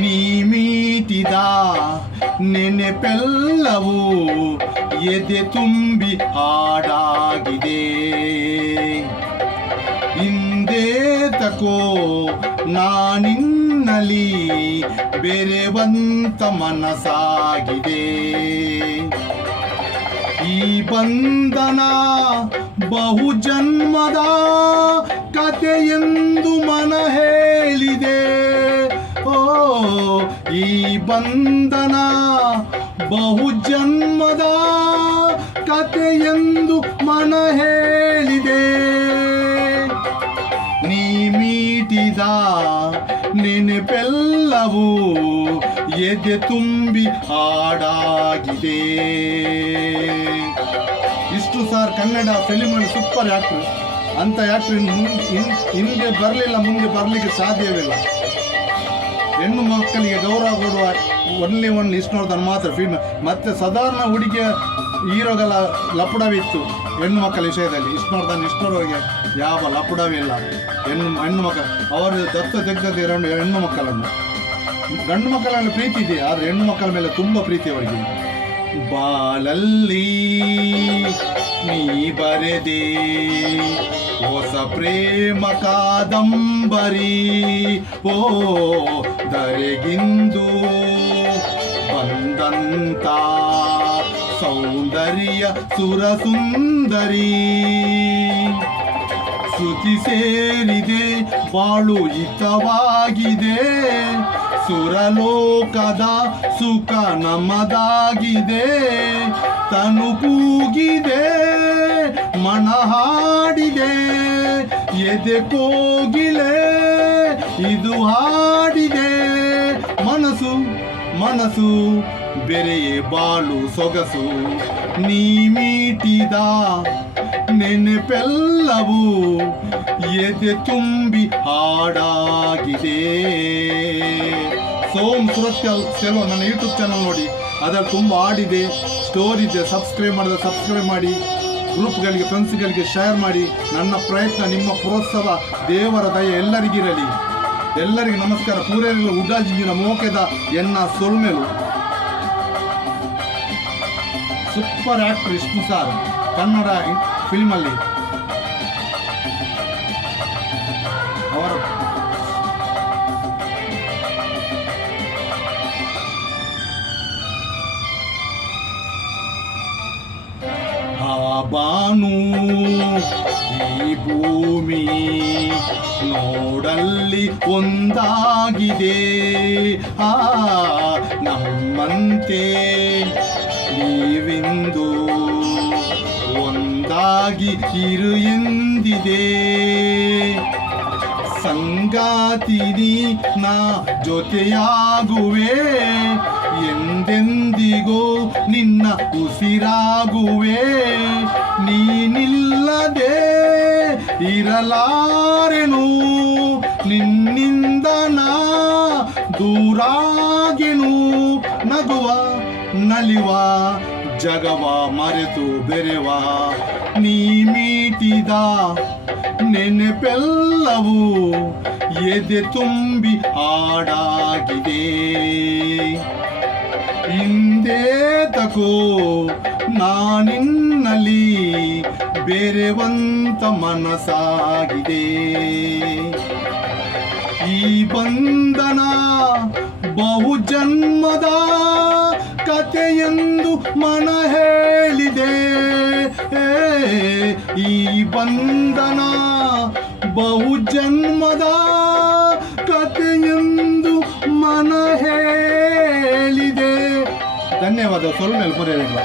ನೀ ಮೀಟಿದ ನೆನೆಪೆಲ್ಲವೂ ಎದೆ ತುಂಬಿ ಹಾಡಾಗಿದೆ. ಹಿಂದೇತಕೋ ನಾನಿನ್ನಲಿ ಬೆರೆವಂತ ಮನಸಾಗಿದೆ. ಈ ಬಂಧನ ಬಹುಜನ್ಮದ ಕಥೆಯೆಂದು ಮನ ಹೇಳಿದೆ. ಓ ಈ ಬಂಧನ ಬಹುಜನ್ಮದ ಕಥೆಯೆಂದು ಮನ ಹೇಳಿದೆ. ನೀ ಮೀಟಿದ ನೆನೆಪೆಲ್ಲವೂ ಎದೆ ತುಂಬಿ ಹಾಡಾಗಿದೆ. ಇಷ್ಟು ಸಾರ್ ಕನ್ನಡ ಫಿಲಿಮಲ್ಲಿ ಸೂಪರ್ ಆ್ಯಕ್ಟ್ರು. ಅಂಥ ಆ್ಯಕ್ಟ್ರ್ ಹಿಂದೆ ಬರಲಿಲ್ಲ, ಮುಂದೆ ಬರಲಿಕ್ಕೆ ಸಾಧ್ಯವಿಲ್ಲ. ಹೆಣ್ಣು ಮಕ್ಕಳಿಗೆ ಗೌರವ ಕೊಡುವ ಒನ್ಲಿ ಇಷ್ಟೋರ್ಧನ್ ಮಾತ್ರ ಫಿಲ್ಮ್. ಮತ್ತು ಸಾಧಾರಣ ಹುಡುಗಿಯ ಹೀರೋಗಳ ಲಪುಡವಿತ್ತು ಹೆಣ್ಣು ಮಕ್ಕಳ ವಿಷಯದಲ್ಲಿ. ಇಷ್ಟೋರ್ವರೆಗೆ ಯಾವ ಲಪುಡವೇ ಇಲ್ಲ. ಹೆಣ್ಣು ಮಕ್ಕಳು ಅವರು ದತ್ತ ತೆಗೆದ ಹೆಣ್ಣು ಮಕ್ಕಳನ್ನು, ಗಂಡು ಮಕ್ಕಳನ್ನು ಪ್ರೀತಿ ಇದೆ, ಆದರೆ ಹೆಣ್ಣು ಮಕ್ಕಳ ಮೇಲೆ ತುಂಬ ಪ್ರೀತಿ ಅವರಿಗೆ. ಬಾಳಲ್ಲಿ ನೀ ಬರೆದೆ ಹೊಸ ಪ್ರೇಮ ಕಾದಂಬರಿ. ಓ ಧರೆಗಿಂದು ಬಂದಂತ ಸೌಂದರ್ಯ ಸುರಸುಂದರಿ. ಶ್ರುತಿ ಸೇರಿದೆ ಬಾಳು ಹಿತವಾಗಿದೆ. ಸುರಲೋಕದ ಸುಖ ನಮ್ಮದಾಗಿದೆ. ತನು ಕೂಗಿದೆ, ಮನ ಹಾಡಿದೆ, ಎದೆ ಕೋಗಿಲೆ ಇದು ಹಾಡಿದೆ. ಮನಸ್ಸು ಮನಸ್ಸು ಬೆರೆಯೇ ಬಾಳು ಸೊಗಸು. ನೀ ಮೀಟಿದ ನೆನೆಪೆಲ್ಲವೂ ಎದೆ ತುಂಬಿ ಹಾಡಾಗಿದೆ. ಸೋಮ್ ಸುರತ್ಕಲ್ ಸೆಲ್ವ ನನ್ನ ಯೂಟ್ಯೂಬ್ ಚಾನಲ್ ನೋಡಿ, ಅದರಲ್ಲಿ ತುಂಬ ಹಾಡಿದೆ, ಸ್ಟೋರಿ ಇದೆ. ಸಬ್ಸ್ಕ್ರೈಬ್ ಮಾಡಿ, ಗ್ರೂಪ್ಗಳಿಗೆ ಫ್ರೆಂಡ್ಸ್ಗಳಿಗೆ ಶೇರ್ ಮಾಡಿ. ನನ್ನ ಪ್ರಯತ್ನ, ನಿಮ್ಮ ಪ್ರೋತ್ಸಾಹ, ದೇವರ ದಯ ಎಲ್ಲರಿಗಿರಲಿ. ಎಲ್ಲರಿಗೂ ನಮಸ್ಕಾರ. ಪೂರೈರಲು ಉಡಾಜಿನ ಮೋಕೆದ ಎನ್ನ ಸೊಲ್ಮೆಲು. Super actor Vishnu sir Kannada ಫಿಲ್ಮಲ್ಲಿ. ಅವರ ಬಾನು ಈ ಭೂಮಿ ನೋಡಲ್ಲಿ ಒಂದಾಗಿದೆ. ನಮ್ಮಂತೆ ನೀವಿಂದು ಒಂದಾಗಿ ಇರು ಎಂದಿದೆ. ಸಂಗಾತಿನಿ ನಾ ಜೊತೆಯಾಗುವೆ, ಎಂದೆಂದಿಗೋ ನಿನ್ನ ಉಸಿರಾಗುವೆ. ನೀನಿಲ್ಲದೆ ಇರಲಾರೆನು, ನಿನ್ನಿಂದ ನಾ ದೂರಾಗೆನು. ನಗುವ ನಲಿವ ಜಗವ ಮರೆತು ಬೆರೆವ. ನೀ ಮೀಟಿದ ನೆನೆಪೆಲ್ಲವೂ ಎದೆ ತುಂಬಿ ಹಾಡಾಗಿದೆ. ಹಿಂದೇತಕೋ ನಾನಿನ್ನಲಿ ಬೆರೆವಂತ ಮನಸಾಗಿದೆ. ಈ ಬಂಧನ ಬಹುಜನ್ಮದ ಕಥೆಯೆಂದು ಮನ ಹೇಳಿದೆ. ಈ ಬಂಧನ ಬಹುಜನ್ಮದ ಕಥೆಯೆಂದು ಮನ ಹೇಳಿದೆ. ಧನ್ಯವಾದ. ಸೊಲ್ಮೇಲೆ ಪುರೇರಿಲ್ಲ.